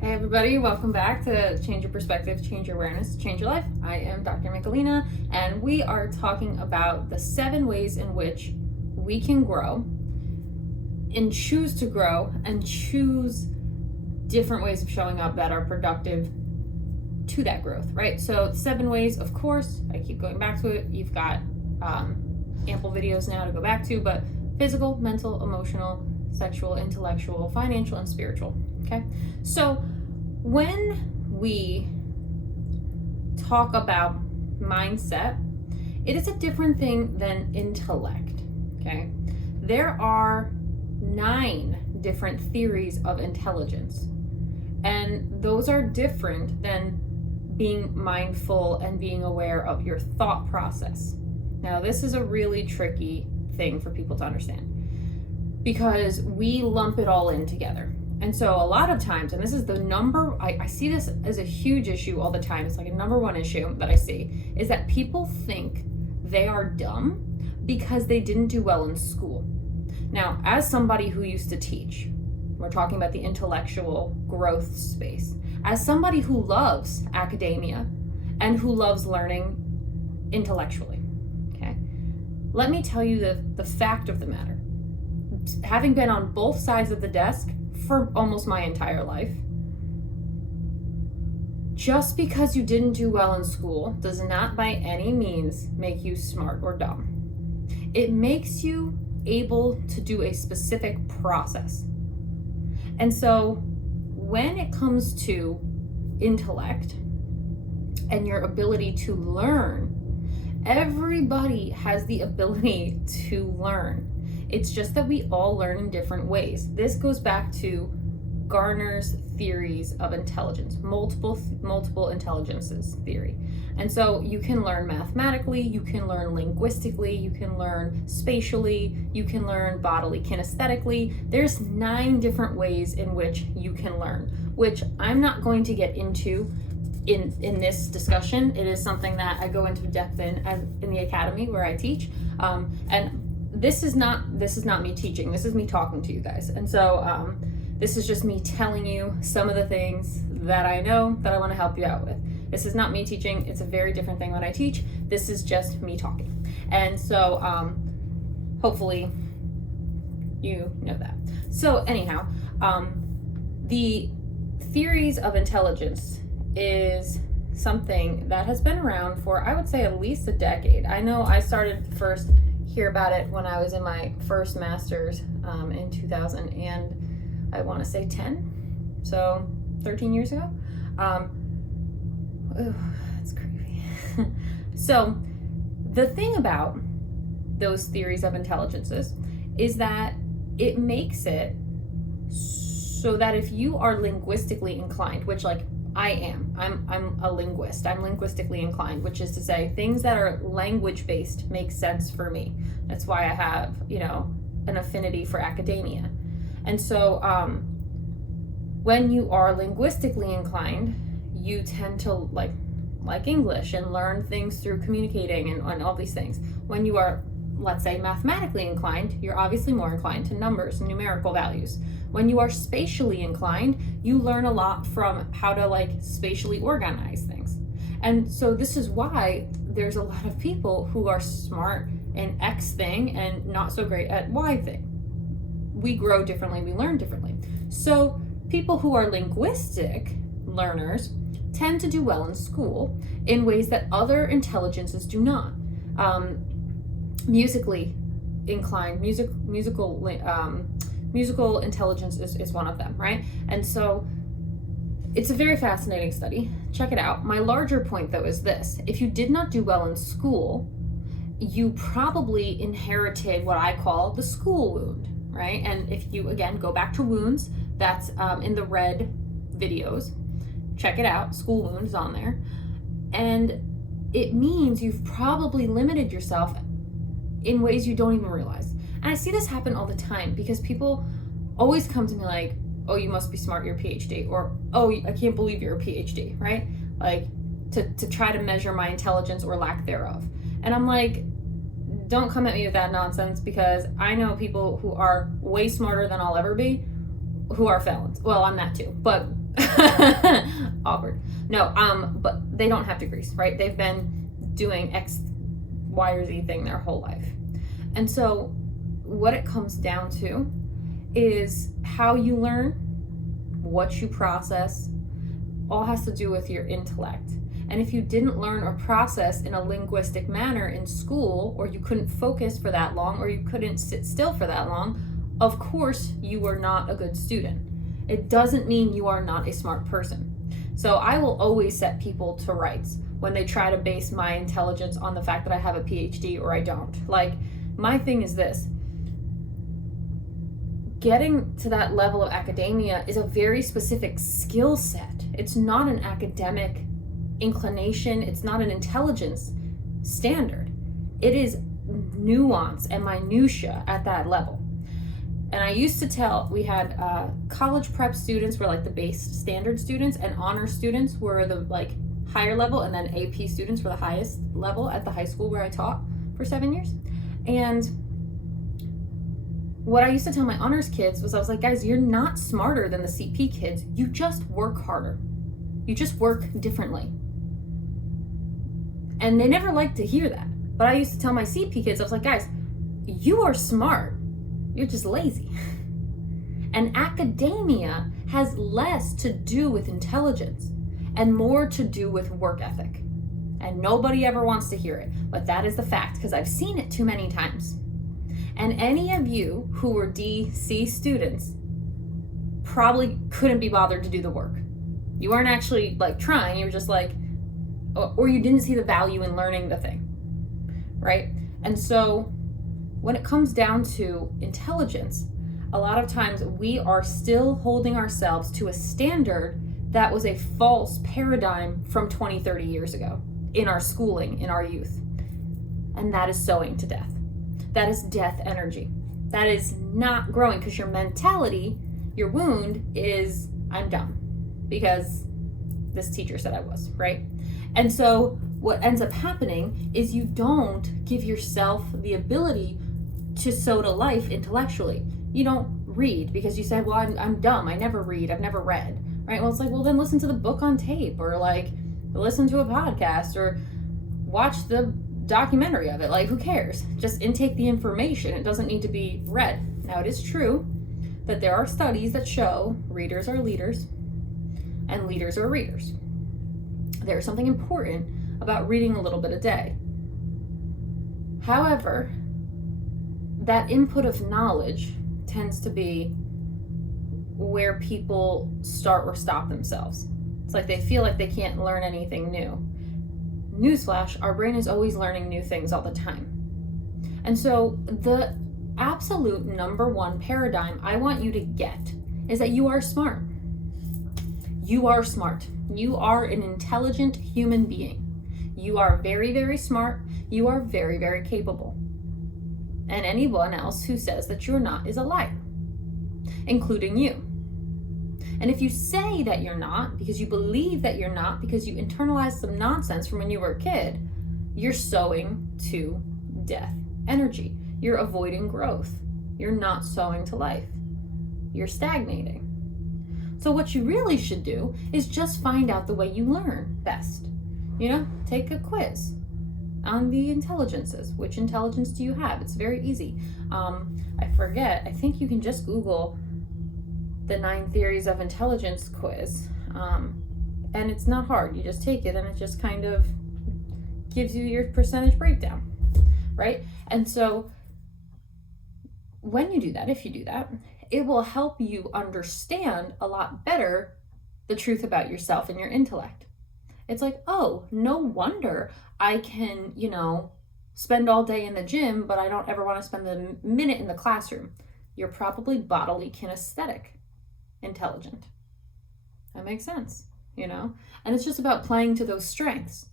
Hey everybody, welcome back to Change Your Perspective, Change Your Awareness, Change Your Life. I am Dr. Michelina, and we are talking about the 7 ways in which we can grow and choose to grow and choose different ways of showing up that are productive to that growth, right? So 7 ways, of course, I keep going back to it. You've got ample videos now to go back to, but physical, mental, emotional, sexual, intellectual, financial, and spiritual. Okay, so when we talk about mindset, it is a different thing than intellect. Okay, there are 9 different theories of intelligence, and those are different than being mindful and being aware of your thought process. Now, this is a really tricky thing for people to understand because we lump it all in together. And so a lot of times, and this is the number, I see this as a huge issue all the time. It's like a number 1 issue that I see is that people think they are dumb because they didn't do well in school. Now, as somebody who used to teach, we're talking about the intellectual growth space. As somebody who loves academia and who loves learning intellectually, okay, let me tell you the fact of the matter. Having been on both sides of the desk for almost my entire life, just because you didn't do well in school does not by any means make you smart or dumb. It makes you able to do a specific process. And so when it comes to intellect and your ability to learn, everybody has the ability to learn. It's just that we all learn in different ways. This goes back to Garner's theories of intelligence, multiple intelligences theory. And so you can learn mathematically, you can learn linguistically, you can learn spatially, you can learn bodily kinesthetically. There's 9 different ways in which you can learn, which I'm not going to get into in this discussion. It is something that I go into depth in the academy where I teach. And this is not me teaching, this is me talking to you guys. And so this is just me telling you some of the things that I know that I want to help you out with. This is not me teaching, it's a very different thing when I teach. This is just me talking. And so hopefully you know that. So anyhow, the theories of intelligence is something that has been around for, I would say, at least a decade. I know I started first hear about it when I was in my first master's in 2000 and I want to say 10, so 13 years ago. That's crazy. So the thing about those theories of intelligences is that it makes it so that if you are linguistically inclined, which like I am. I'm a linguist. I'm linguistically inclined, which is to say things that are language-based make sense for me. That's why I have, an affinity for academia. And so when you are linguistically inclined, you tend to like English and learn things through communicating and all these things. When you are, let's say, mathematically inclined, you're obviously more inclined to numbers and numerical values. When you are spatially inclined, you learn a lot from how to spatially organize things. And so this is why there's a lot of people who are smart in X thing and not so great at Y thing. We grow differently, we learn differently. So people who are linguistic learners tend to do well in school in ways that other intelligences do not. Musically inclined, musical intelligence is one of them, right? And so it's a very fascinating study. Check it out. My larger point, though, is this. If you did not do well in school, you probably inherited what I call the school wound, right? And if you, again, go back to wounds, that's in the red videos. Check it out. School wound is on there. And it means you've probably limited yourself in ways you don't even realize. And I see this happen all the time because people always come to me like, oh, you must be smart, you're a PhD, or oh, I can't believe you're a PhD, right? Like to try to measure my intelligence or lack thereof. And I'm like, don't come at me with that nonsense, because I know people who are way smarter than I'll ever be who are felons. Well, I'm that too, but Awkward. No, but they don't have degrees, right? They've been doing X, Y, or Z thing their whole life. And so what it comes down to is how you learn, what you process, all has to do with your intellect. And if you didn't learn or process in a linguistic manner in school, or you couldn't focus for that long, or you couldn't sit still for that long, of course you were not a good student. It doesn't mean you are not a smart person. So I will always set people to rights when they try to base my intelligence on the fact that I have a PhD or I don't. Like, my thing is this: getting to that level of academia is a very specific skill set. It's not an academic inclination. It's not an intelligence standard. It is nuance and minutia at that level. And I used to tell, we had college prep students were like the base standard students, and honor students were the like higher level, and then AP students were the highest level at the high school where I taught for 7 years. And what I used to tell my honors kids was, I was like, guys, you're not smarter than the CP kids. You just work harder. You just work differently. And they never liked to hear that. But I used to tell my CP kids, I was like, guys, you are smart. You're just lazy. And academia has less to do with intelligence and more to do with work ethic. And nobody ever wants to hear it, but that is the fact, because I've seen it too many times. And any of you who were DC students probably couldn't be bothered to do the work. You weren't actually like trying, you were just like, or you didn't see the value in learning the thing, right? And so when it comes down to intelligence, a lot of times we are still holding ourselves to a standard that was a false paradigm from 20, 30 years ago in our schooling, in our youth. And that is sowing to death. That is death energy. That is not growing, because your mentality, your wound is, I'm dumb because this teacher said I was, right? And so what ends up happening is you don't give yourself the ability to sow to life intellectually. You don't read because you say, well, I'm dumb. I never read. I've never read, right? Well, it's like, well, then listen to the book on tape, or like listen to a podcast, or watch the documentary of it. Like, who cares? Just intake the information. It doesn't need to be read. Now, it is true that there are studies that show readers are leaders and leaders are readers. There's something important about reading a little bit a day. However, that input of knowledge tends to be where people start or stop themselves. It's like they feel like they can't learn anything new. Newsflash, our brain is always learning new things all the time. And so the absolute number one paradigm I want you to get is that you are smart. You are smart. You are an intelligent human being. You are very, very smart. You are very, very capable. And anyone else who says that you're not is a liar, including you. And if you say that you're not because you believe that you're not because you internalized some nonsense from when you were a kid, you're sowing to death energy. You're avoiding growth. You're not sowing to life. You're stagnating. So what you really should do is just find out the way you learn best. Take a quiz on the intelligences. Which intelligence do you have? It's very easy. I forget. I think you can just Google the 9 theories of intelligence quiz. And it's not hard. You just take it and it just kind of gives you your percentage breakdown, right? And so when you do that, if you do that, it will help you understand a lot better the truth about yourself and your intellect. It's like, oh, no wonder I can, spend all day in the gym, but I don't ever want to spend a minute in the classroom. You're probably bodily kinesthetic intelligent. That makes sense, And it's just about playing to those strengths.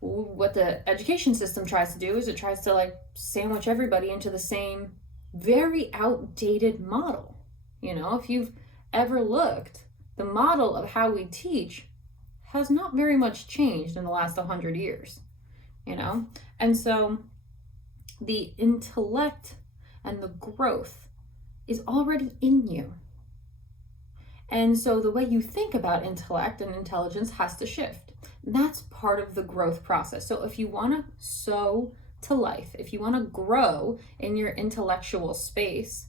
What the education system tries to do is it tries to sandwich everybody into the same very outdated model. If you've ever looked, the model of how we teach has not very much changed in the last 100 years, And so the intellect and the growth is already in you. And so the way you think about intellect and intelligence has to shift. That's part of the growth process. So if you want to sow to life, if you want to grow in your intellectual space,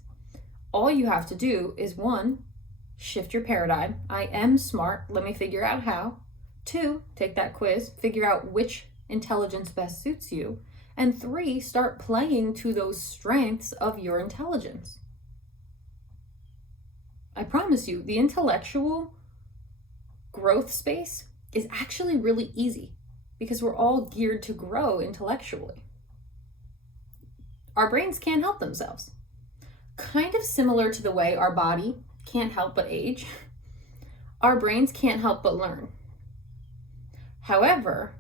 all you have to do is 1, shift your paradigm. I am smart. Let me figure out how. 2, take that quiz, figure out which intelligence best suits you. And 3, start playing to those strengths of your intelligence. I promise you, the intellectual growth space is actually really easy because we're all geared to grow intellectually. Our brains can't help themselves. Kind of similar to the way our body can't help but age, our brains can't help but learn. However,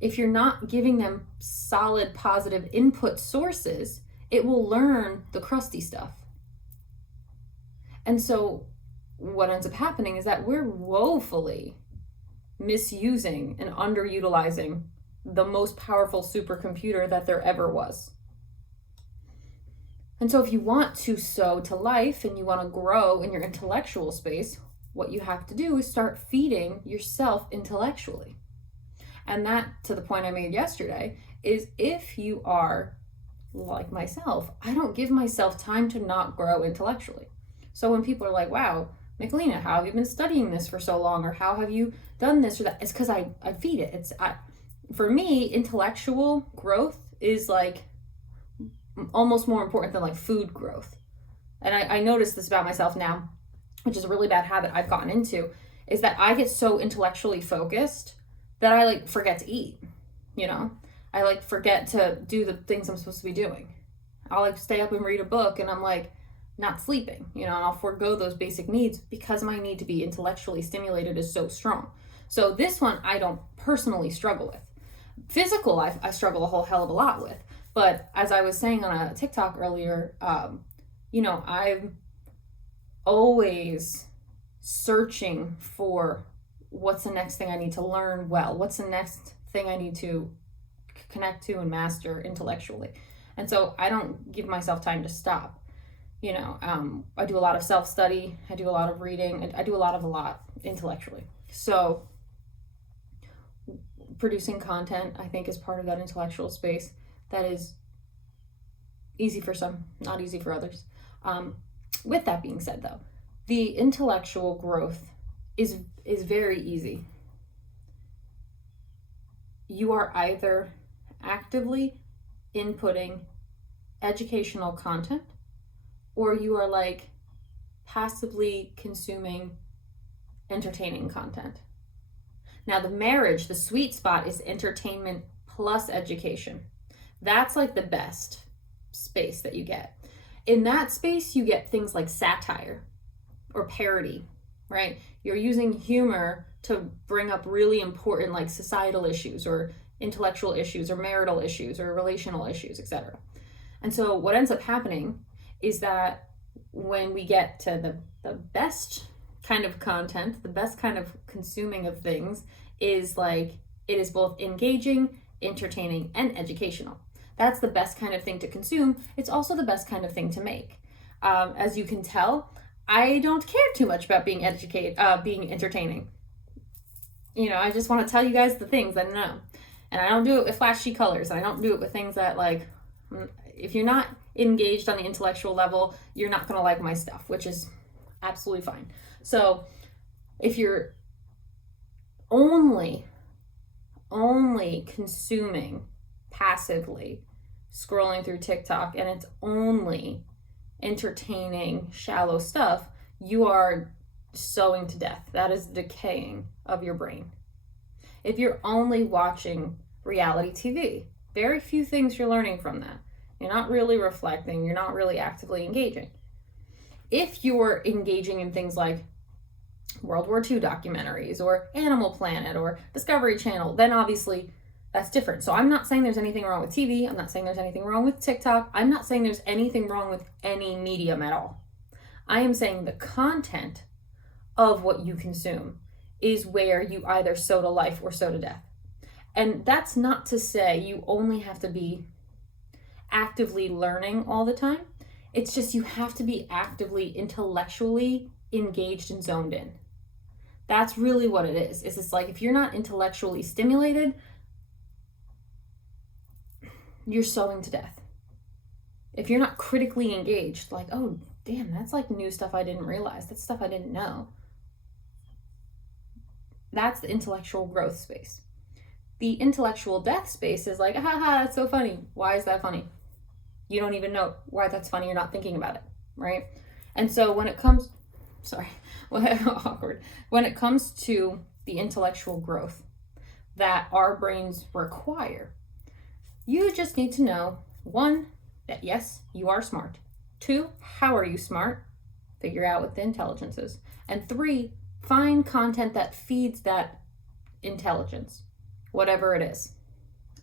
if you're not giving them solid, positive input sources, it will learn the crusty stuff. And so what ends up happening is that we're woefully misusing and underutilizing the most powerful supercomputer that there ever was. And so if you want to sow to life and you want to grow in your intellectual space, what you have to do is start feeding yourself intellectually. And that, to the point I made yesterday, is if you are like myself, I don't give myself time to not grow intellectually. So when people are like, wow, Michelina, how have you been studying this for so long? Or how have you done this or that? It's because I feed it. For me, intellectual growth is like almost more important than like food growth. And I notice this about myself now, which is a really bad habit I've gotten into, is that I get so intellectually focused that I like forget to eat, I like forget to do the things I'm supposed to be doing. I'll like stay up and read a book and I'm like not sleeping, and I'll forego those basic needs because my need to be intellectually stimulated is so strong. So this one I don't personally struggle with. Physical life I struggle a whole hell of a lot with. But as I was saying on a TikTok earlier, I'm always searching for what's the next thing I need to learn well, what's the next thing I need to connect to and master intellectually. And so I don't give myself time to stop. I do a lot of self-study, I do a lot of reading, and I do a lot intellectually. So producing content, I think, is part of that intellectual space that is easy for some, not easy for others. With that being said, though, the intellectual growth is very easy. You are either actively inputting educational content or you are like passively consuming entertaining content. Now the sweet spot is entertainment plus education. That's like the best space that you get. In that space, you get things like satire or parody, right? You're using humor to bring up really important like societal issues or intellectual issues or marital issues or relational issues, etc. And so what ends up happening is that when we get to the best kind of content, the best kind of consuming of things is like, it is both engaging, entertaining, and educational. That's the best kind of thing to consume. It's also the best kind of thing to make. As you can tell, I don't care too much about being entertaining. I just want to tell you guys the things I know. And I don't do it with flashy colors. I don't do it with things that like, if you're not engaged on the intellectual level, you're not going to like my stuff, which is absolutely fine. So if you're only consuming passively, scrolling through TikTok, and it's only entertaining, shallow stuff, you are sowing to death. That is decaying of your brain. If you're only watching reality TV, very few things you're learning from that. You're not really reflecting. You're not really actively engaging. If you're engaging in things like World War II documentaries or Animal Planet or Discovery Channel, then obviously that's different. So I'm not saying there's anything wrong with TV. I'm not saying there's anything wrong with TikTok. I'm not saying there's anything wrong with any medium at all. I am saying the content of what you consume is where you either sow to life or sow to death. And that's not to say you only have to be actively learning all the time. It's just you have to be actively intellectually engaged and zoned in. That's really what it is. It's just like, if you're not intellectually stimulated, you're sewing to death. If you're not critically engaged, like, oh, damn, that's like new stuff I didn't realize. That's stuff I didn't know. That's the intellectual growth space. The intellectual death space is like, haha, that's so funny. Why is that funny? You don't even know why that's funny. You're not thinking about it, right? And so when it comes, awkward. When it comes to the intellectual growth that our brains require, you just need to know, 1, that yes, you are smart. 2, how are you smart? Figure out what the intelligence is. And 3, find content that feeds that intelligence, whatever it is.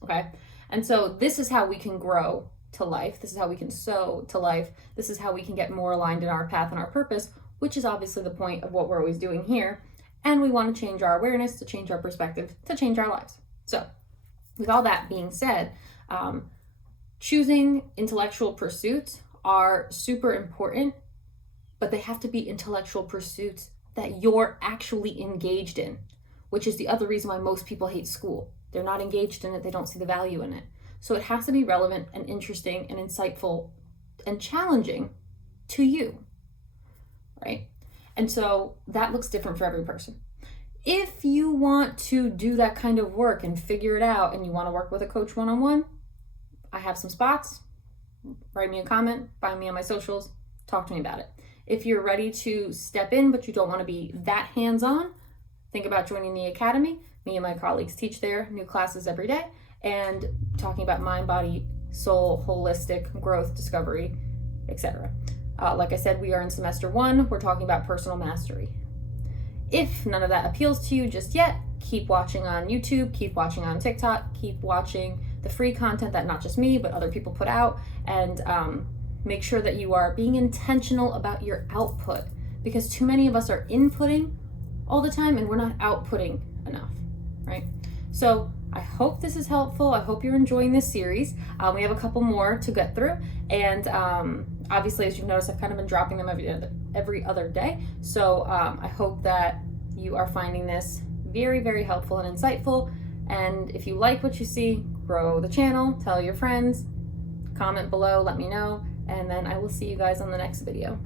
Okay? And so this is how we can grow to life. This is how we can sow to life. This is how we can get more aligned in our path and our purpose, which is obviously the point of what we're always doing here. And we want to change our awareness, to change our perspective, to change our lives. So with all that being said, choosing intellectual pursuits are super important, but they have to be intellectual pursuits that you're actually engaged in, which is the other reason why most people hate school. They're not engaged in it. They don't see the value in it. So it has to be relevant and interesting and insightful and challenging to you, right? And so that looks different for every person. If you want to do that kind of work and figure it out, and you want to work with a coach one-on-one, I have some spots. Write me a comment, find me on my socials, talk to me about it. If you're ready to step in, but you don't want to be that hands-on, think about joining the academy. Me and my colleagues teach there, new classes every day, and talking about mind, body, soul, holistic growth, discovery, etc. Like I said, we are in semester 1. We're talking about personal mastery. If none of that appeals to you just yet, keep watching on YouTube, keep watching on TikTok, keep watching the free content that not just me, but other people put out, and make sure that you are being intentional about your output, because too many of us are inputting all the time and we're not outputting enough, right? So I hope this is helpful. I hope you're enjoying this series. We have a couple more to get through, and obviously, as you've noticed, I've kind of been dropping them every other day. So I hope that you are finding this very, very helpful and insightful. And if you like what you see, grow the channel, tell your friends, comment below, let me know, and then I will see you guys on the next video.